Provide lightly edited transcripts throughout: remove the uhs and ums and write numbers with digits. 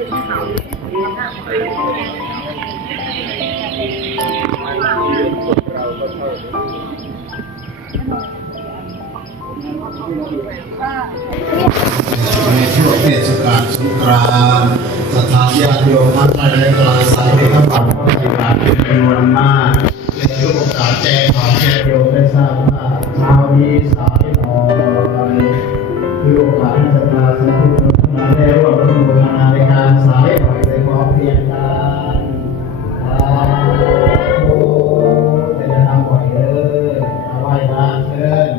ในช่วงเทศกาลสงกรานต์สถานญาติโยมทั้งหลายได้กล่าวสายในพระบาทพระบิดาเป็นจำนวนมากและถือโอกาสแจ้งข่าวญาติโยมได้ทราบว่าเช้านี้สายหน่อยถือโอกาสให้ศรัทธาสาธุชนทั้งหลายได้ร่วมอนุโมทนาในการสายหน่อยในความเพียรกันโอ้เป็นจะทำบ่อยเลยเอาไว้นะเชิญ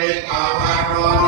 Eka